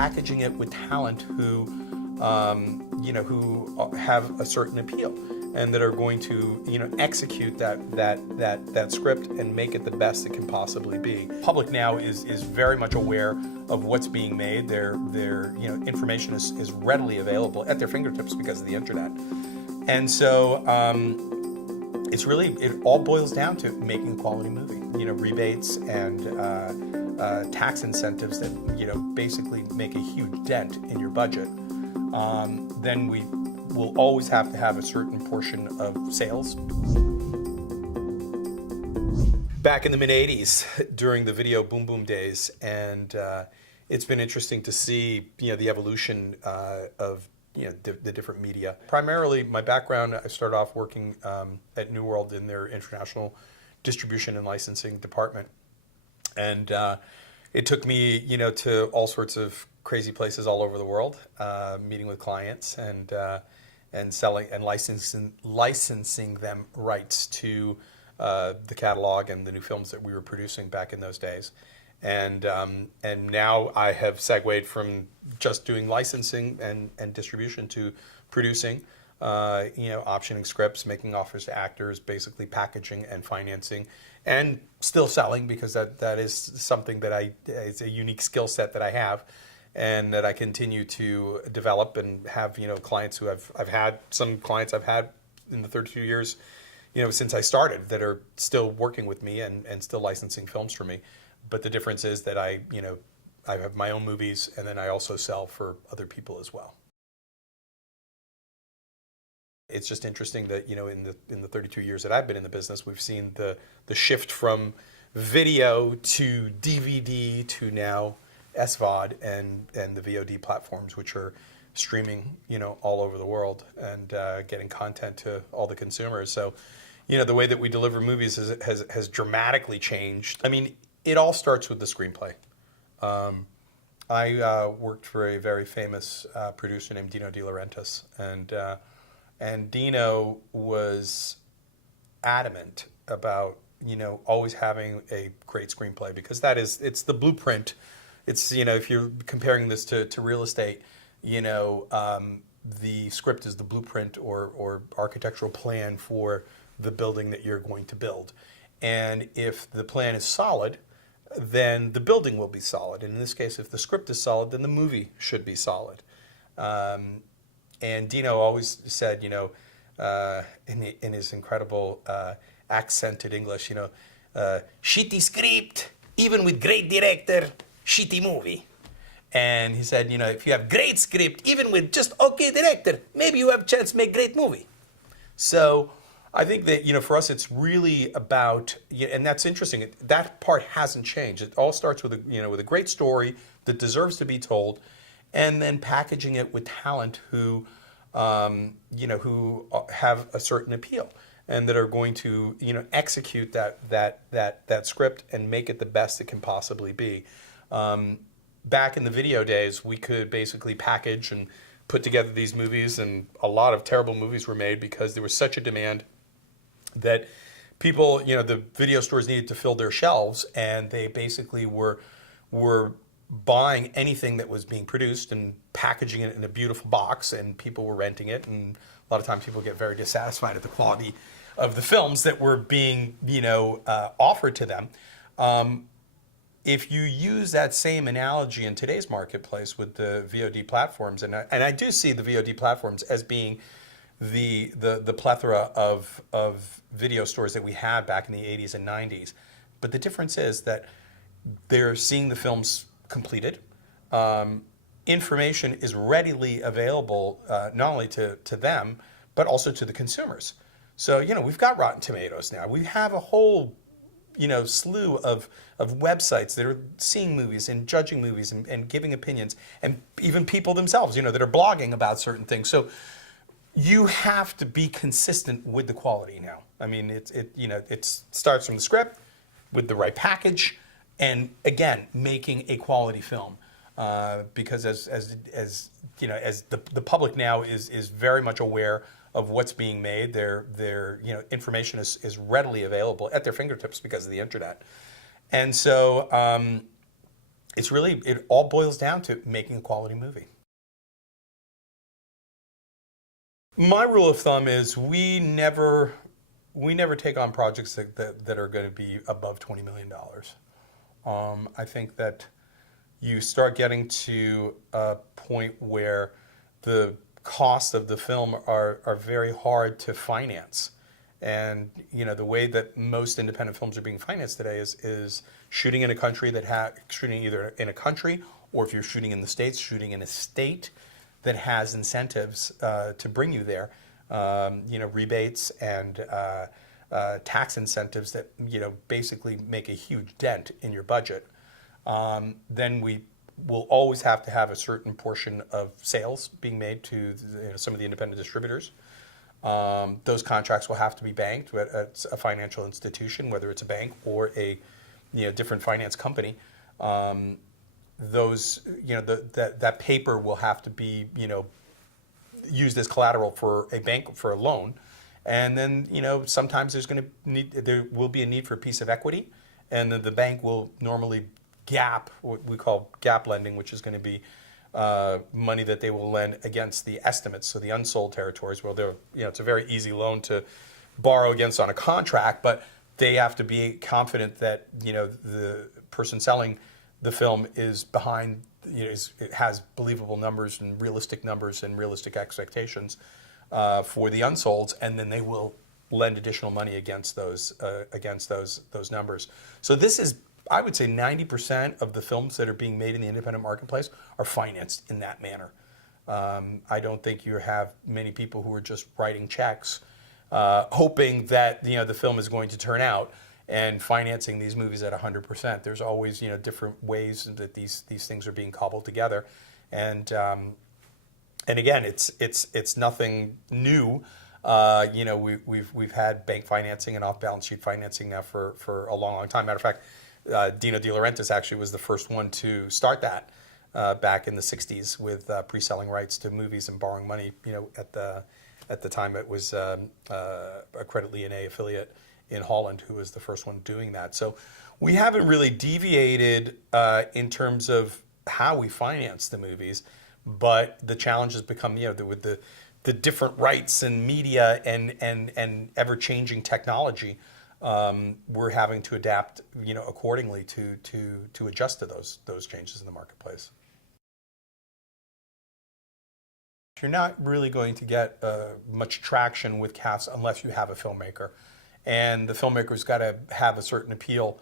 packaging it with talent who, who have a certain appeal and that are going to, execute that script and make it the best it can possibly be. Public now is very much aware of what's being made. Their information is readily available at their fingertips because of the internet, and so it all boils down to making a quality movie. Rebates and tax incentives that basically make a huge dent in your budget. Then we will always have to have a certain portion of sales. Back in the mid-'80s, during the video boom boom days, and it's been interesting to see the evolution of the different media. Primarily, my background, I started off working at New World in their international distribution and licensing department, and it took me to all sorts of crazy places all over the world, meeting with clients and selling and licensing them rights to the catalog and the new films that we were producing back in those days. And now I have segued from just doing licensing and distribution to producing, optioning scripts, making offers to actors, basically packaging and financing, and still selling, because that is something that it's a unique skill set that I have, and that I continue to develop and have, clients who I've had in the 32 years, since I started, that are still working with me and still licensing films for me. But the difference is that I have my own movies, and then I also sell for other people as well. It's just interesting that, in the 32 years that I've been in the business, we've seen the shift from video to DVD to now SVOD and the VOD platforms, which are streaming, all over the world and getting content to all the consumers. So, the way that we deliver movies has dramatically changed. I mean, it all starts with the screenplay. I worked for a very famous producer named Dino De Laurentiis, and Dino was adamant about always having a great screenplay, because it's the blueprint. It's if you're comparing this to real estate, the script is the blueprint or architectural plan for the building that you're going to build. And if the plan is solid, then the building will be solid. And in this case, if the script is solid, then the movie should be solid. And Dino always said, in his incredible accented English, shitty script, even with great director, shitty movie. And he said, if you have great script, even with just okay director, maybe you have a chance to make great movie. So I think that, for us, it's really about, and that's interesting, that part hasn't changed. It all starts with with a great story that deserves to be told, and then packaging it with talent who have a certain appeal and that are going to, execute that script and make it the best it can possibly be. Back in the video days, we could basically package and put together these movies, and a lot of terrible movies were made because there was such a demand that people, the video stores needed to fill their shelves, and they basically were buying anything that was being produced and packaging it in a beautiful box, and people were renting it, and a lot of times people get very dissatisfied at the quality of the films that were being, offered to them. If you use that same analogy in today's marketplace with the VOD platforms, and I do see the VOD platforms as being the plethora of video stores that we had back in the 80s and 90s. But the difference is that they're seeing the films completed. Information is readily available, not only to them, but also to the consumers. So, we've got Rotten Tomatoes now. We have a whole, slew of websites that are seeing movies and judging movies and giving opinions, and even people themselves, that are blogging about certain things. So you have to be consistent with the quality now. I mean, it starts from the script with the right package, and again, making a quality film. Because as the public now is very much aware of what's being made, their information is readily available at their fingertips because of the internet, and so it all boils down to making a quality movie. My rule of thumb is we never take on projects that are going to be above $20 million. I think that you start getting to a point where the costs of the film are very hard to finance. And the way that most independent films are being financed today is shooting in a country shooting either in a country, or if you're shooting in the States, shooting in a state that has incentives to bring you there. Rebates and tax incentives that basically make a huge dent in your budget. Then we will always have to have a certain portion of sales being made to some of the independent distributors. Those contracts will have to be banked at a financial institution, whether it's a bank or a different finance company. That paper will have to be used as collateral for a bank for a loan, and then sometimes there will be a need for a piece of equity, and then the bank will normally what we call gap lending, which is going to be money that they will lend against the estimates, so the unsold territories. Well, it's a very easy loan to borrow against on a contract, but they have to be confident that the person selling the film is behind, it has believable numbers and realistic expectations for the unsolds, and then they will lend additional money against those numbers. So this is, I would say, 90% of the films that are being made in the independent marketplace are financed in that manner. I don't think you have many people who are just writing checks, hoping that the film is going to turn out, and financing these movies at 100%. There's always different ways that these things are being cobbled together, and again, it's nothing new. We've had bank financing and off-balance sheet financing now for a long time. Matter of fact, Dino De Laurentiis actually was the first one to start that back in the 60s with pre-selling rights to movies and borrowing money. At the time it was a Credit Lyonnais affiliate in Holland who was the first one doing that. So we haven't really deviated in terms of how we finance the movies, but the challenge has become with the different rights and media and ever-changing technology. We're having to adapt, accordingly to adjust to those changes in the marketplace. You're not really going to get much traction with casts unless you have a filmmaker, and the filmmaker's got to have a certain appeal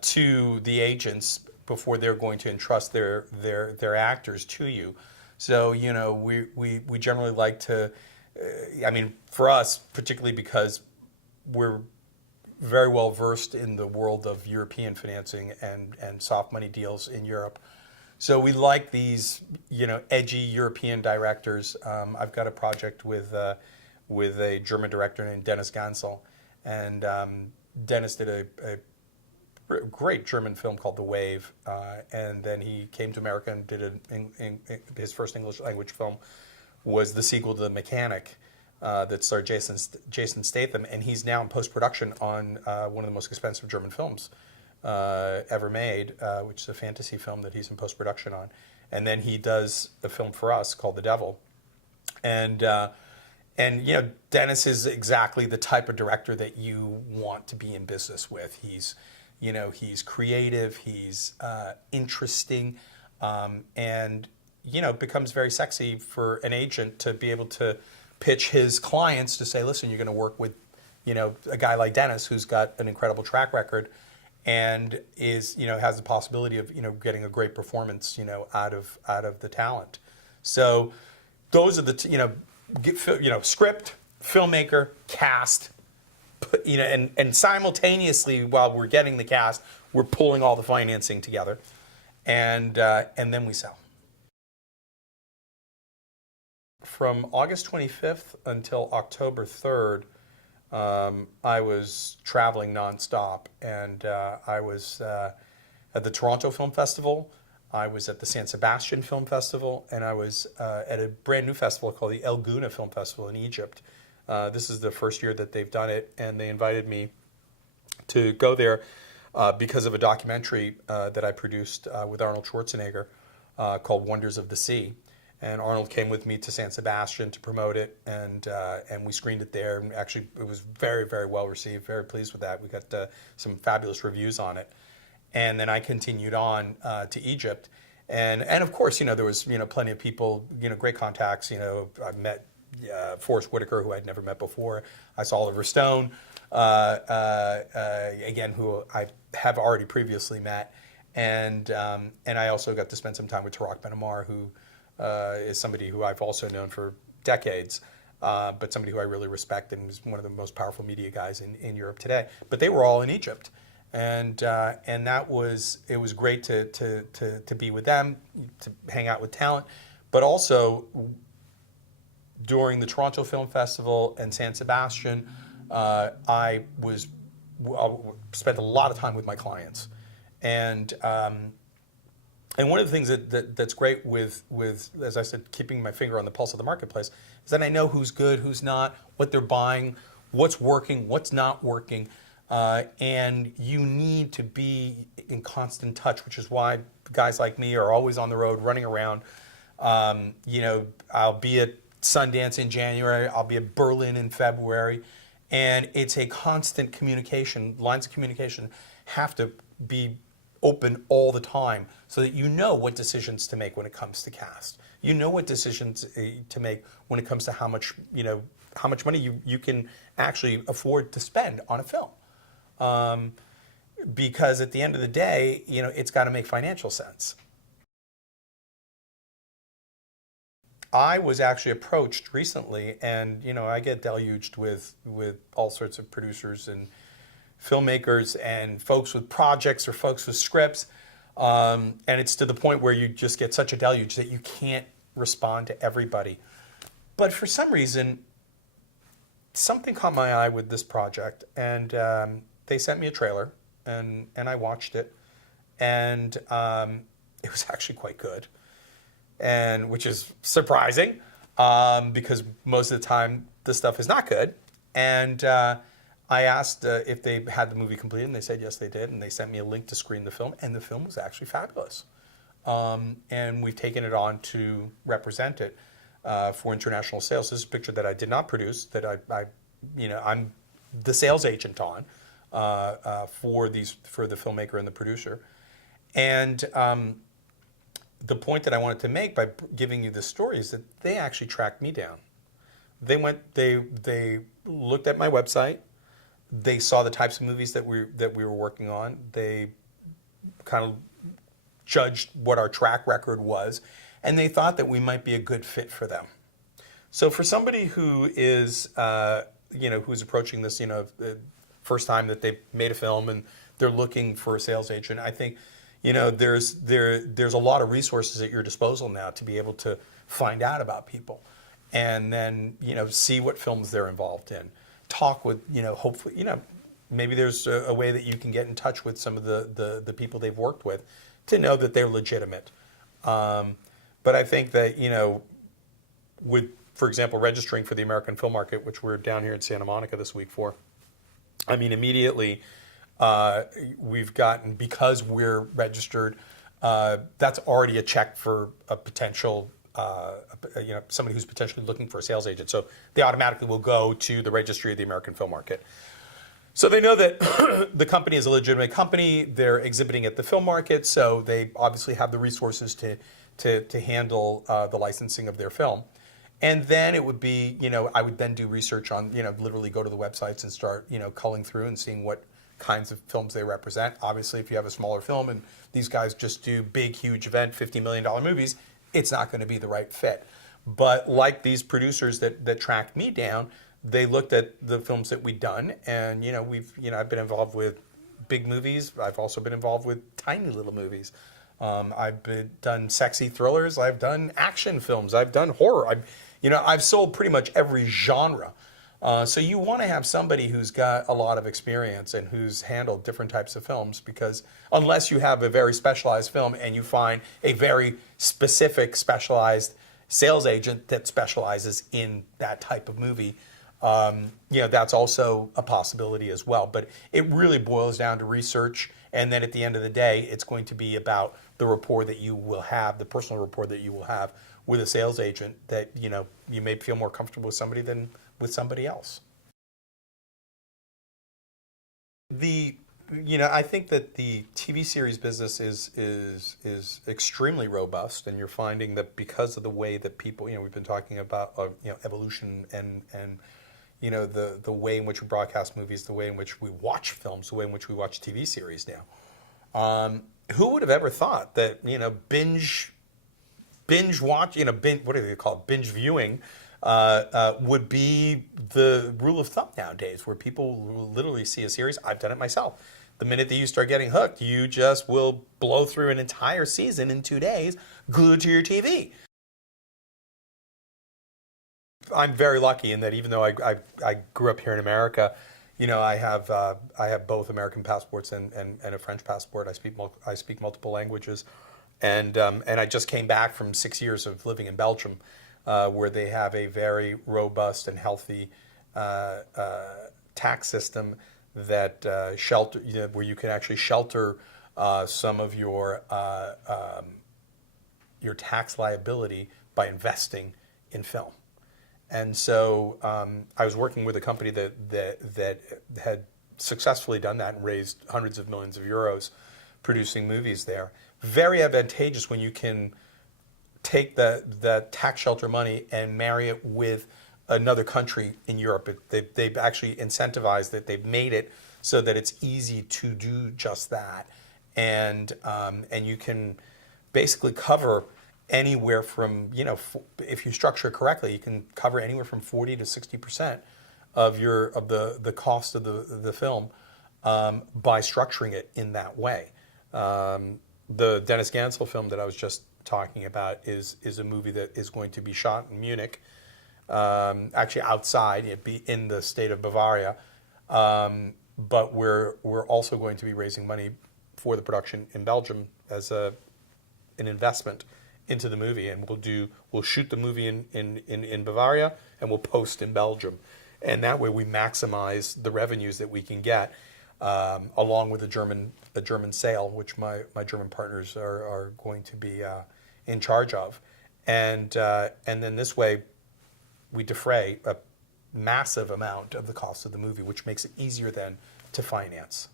to the agents before they're going to entrust their actors to you. So we generally like to, for us particularly because we're very well versed in the world of European financing and soft money deals in Europe. So we like these, edgy European directors. I've got a project with a German director named Dennis Gansel, and Dennis did a great German film called The Wave, and then he came to America and did his first English language film was the sequel to The Mechanic. That starred Jason Statham, and he's now in post-production on one of the most expensive German films ever made, which is a fantasy film that he's in post-production on. And then he does a film for us called The Devil. And Dennis is exactly the type of director that you want to be in business with. He's creative, he's interesting, and becomes very sexy for an agent to be able to pitch his clients to say, listen, you're going to work with, a guy like Dennis who's got an incredible track record and is, has the possibility of, getting a great performance, out of the talent. So those are the, script, filmmaker, cast, and simultaneously while we're getting the cast, we're pulling all the financing together, and then we sell. From August 25th until October 3rd, I was traveling nonstop, and I was at the Toronto Film Festival, I was at the San Sebastian Film Festival, and I was at a brand new festival called the El Gouna Film Festival in Egypt. This is the first year that they've done it, and they invited me to go there. because of a documentary that I produced with Arnold Schwarzenegger called Wonders of the Sea. And Arnold came with me to San Sebastian to promote it, and we screened it there. And actually, it was very, very well received. Very pleased with that. We got some fabulous reviews on it. And then I continued on to Egypt, and of course, there was plenty of people, great contacts. I met Forrest Whitaker, who I'd never met before. I saw Oliver Stone, again, who I have already previously met, and I also got to spend some time with Tarak Ben Ammar, who is somebody who I've also known for decades, but somebody who I really respect and is one of the most powerful media guys in Europe today. But they were all in Egypt, and it was great to be with them, to hang out with talent, but also during the Toronto Film Festival and San Sebastian, I spent a lot of time with my clients, and one of the things that's great with, as I said, keeping my finger on the pulse of the marketplace is that I know who's good, who's not, what they're buying, what's working, what's not working, and you need to be in constant touch, which is why guys like me are always on the road, running around. I'll be at Sundance in January, I'll be at Berlin in February, and it's a constant communication. Lines of communication have to be open all the time so that you know what decisions to make when it comes to cast. You know what decisions to make when it comes to how much money you can actually afford to spend on a film. Because at the end of the day, it's got to make financial sense. I was actually approached recently, and I get deluged with all sorts of producers and filmmakers and folks with projects or folks with scripts, and it's to the point where you just get such a deluge that you can't respond to everybody. But for some reason, something caught my eye with this project, and they sent me a trailer, and I watched it, and it was actually quite good, and which is surprising because most of the time this stuff is not good. And I asked if they had the movie completed, and they said yes, they did, and they sent me a link to screen the film, and the film was actually fabulous. And we've taken it on to represent it for international sales. This is a picture that I did not produce, that I'm the sales agent on for the filmmaker and the producer. And the point that I wanted to make by giving you this story is that they actually tracked me down. They looked at my website. They saw the types of movies that we were working on. They kind of judged what our track record was, and they thought that we might be a good fit for them. So for somebody who is, who's approaching this, the first time that they've made a film and they're looking for a sales agent, I think, there's a lot of resources at your disposal now to be able to find out about people, and then see what films they're involved in. Talk with, hopefully, maybe there's a way that you can get in touch with some of the people they've worked with to know that they're legitimate. But I think that, with, for example, registering for the American film market, which we're down here in Santa Monica this week for, immediately we've gotten, because we're registered, that's already a check for a potential somebody who's potentially looking for a sales agent. So they automatically will go to the registry of the American film market. So they know that the company is a legitimate company. They're exhibiting at the film market, so they obviously have the resources to handle the licensing of their film. And then it would be, I would then do research on, literally go to the websites and start, culling through and seeing what kinds of films they represent. Obviously, if you have a smaller film and these guys just do big, huge event, $50 million movies, it's not going to be the right fit. But like these producers that tracked me down, they looked at the films that we'd done, and I've been involved with big movies. I've also been involved with tiny little movies. I've done sexy thrillers. I've done action films. I've done horror. I've sold pretty much every genre. So you want to have somebody who's got a lot of experience and who's handled different types of films, because unless you have a very specialized film and you find a very specific specialized sales agent that specializes in that type of movie, that's also a possibility as well. But it really boils down to research And then at the end of the day, it's going to be about the rapport that you will have, the personal rapport that you will have with a sales agent, that, you know, you may feel more comfortable with somebody than with somebody else. The I think that the TV series business is extremely robust, and you're finding that because of the way that people, we've been talking about, evolution and the way in which we broadcast movies, the way in which we watch films, the way in which we watch TV series now. Who would have ever thought that binge watch, what do they call it, binge viewing, would be the rule of thumb nowadays, where people will literally see a series. I've done it myself. The minute that you start getting hooked, you just will blow through an entire season in 2 days, glued to your TV. I'm very lucky in that even though I grew up here in America, I have both American passports and a French passport. I speak multiple languages, and I just came back from 6 years of living in Belgium, where they have a very robust and healthy tax system that where you can actually shelter some of your tax liability by investing in film. And so I was working with a company that had successfully done that and raised hundreds of millions of euros producing movies there. Very advantageous when you can take the tax shelter money and marry it with another country in Europe. They've actually incentivized it. They've made it so that it's easy to do just that. And you can basically cover anywhere from, if you structure it correctly, you can cover anywhere from 40 to 60% of the cost of the film by structuring it in that way. The Dennis Gansel film that I was just talking about is a movie that is going to be shot in Munich, actually outside, it'd be in the state of Bavaria, but we're also going to be raising money for the production in Belgium as an investment into the movie, and we'll shoot the movie in Bavaria, and we'll post in Belgium, and that way we maximize the revenues that we can get, along with a German sale, which my German partners are going to be in charge of, and then this way we defray a massive amount of the cost of the movie, which makes it easier then to finance.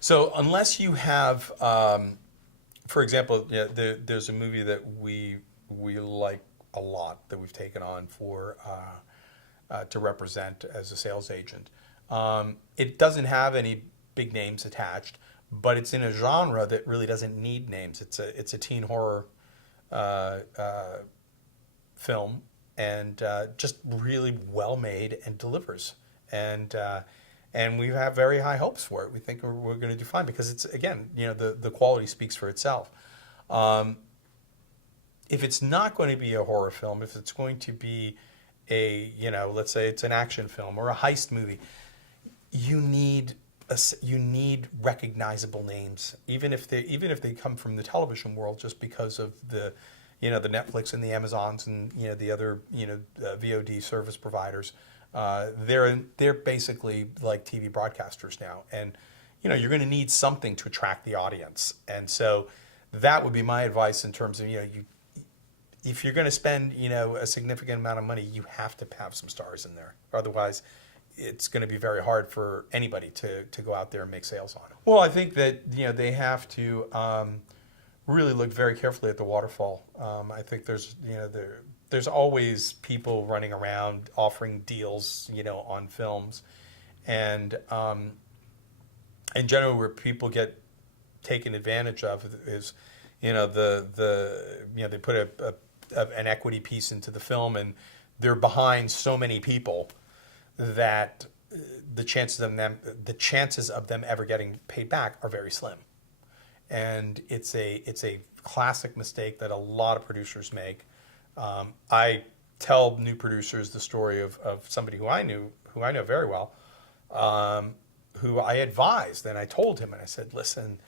So unless you have, for example, there's a movie that we like a lot that we've taken on for to represent as a sales agent. It doesn't have any big names attached, but it's in a genre that really doesn't need names. It's a teen horror film, and just really well made and delivers. And we have very high hopes for it. We think we're going to do fine because it's, again, the quality speaks for itself. If it's not going to be a horror film, if it's going to be let's say it's an action film or a heist movie, you need recognizable names, even if they come from the television world, just because of the the Netflix and the Amazons and the other VOD service providers. They're basically like TV broadcasters now, and you're going to need something to attract the audience, and so that would be my advice in terms of if you're going to spend a significant amount of money, you have to have some stars in there. Otherwise, it's going to be very hard for anybody to go out there and make sales on it. Well, I think that they have to really look very carefully at the waterfall. I think there's always people running around offering deals, on films, and generally where people get taken advantage of is, they put an equity piece into the film, and they're behind so many people that the chances of them ever getting paid back are very slim. And it's a classic mistake that a lot of producers make. I tell new producers the story of somebody who I know very well, who I advised, and I told him, and I said, listen,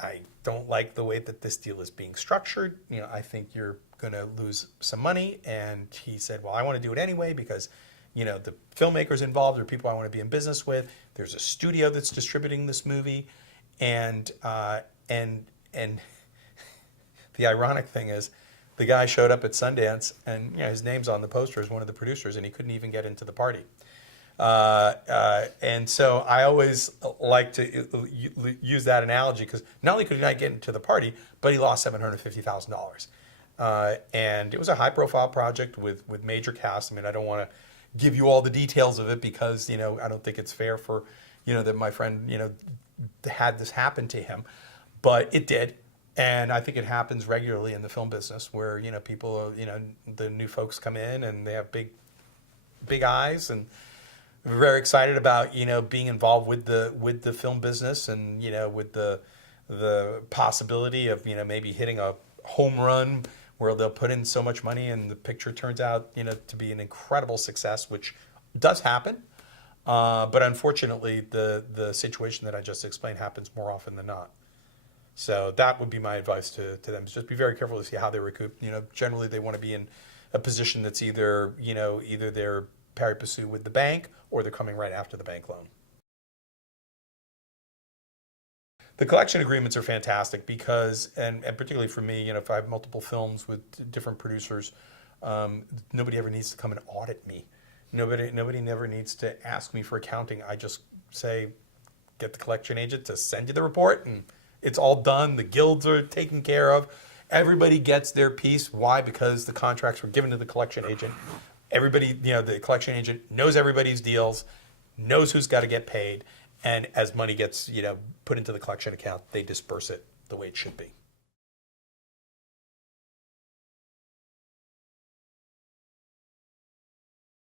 I don't like the way that this deal is being structured. I think you're going to lose some money. And he said, well, I want to do it anyway because, the filmmakers involved are people I want to be in business with. There's a studio that's distributing this movie, and the ironic thing is, the guy showed up at Sundance, and his name's on the poster as one of the producers, and he couldn't even get into the party. And so I always like to use that analogy, because not only could he not get into the party, but he lost $750,000. And it was a high-profile project with major cast. I mean, I don't want to give you all the details of it, because I don't think it's fair for that my friend had this happen to him, but it did. And I think it happens regularly in the film business, where people, the new folks come in and they have big eyes, and we're very excited about being involved with the film business, and with the possibility of maybe hitting a home run where they'll put in so much money and the picture turns out to be an incredible success, which does happen. But unfortunately, the situation that I just explained happens more often than not. So that would be my advice to them, is just be very careful to see how they recoup. Generally they want to be in a position that's either they're pari passu with the bank, or they're coming right after the bank loan. The collection agreements are fantastic because, and particularly for me, if I have multiple films with different producers, nobody ever needs to come and audit me. Nobody never needs to ask me for accounting. I just say, get the collection agent to send you the report, and it's all done. The guilds are taken care of. Everybody gets their piece. Why? Because the contracts were given to the collection agent. Everybody, the collection agent knows everybody's deals, knows who's got to get paid, and as money gets, put into the collection account, they disperse it the way it should be.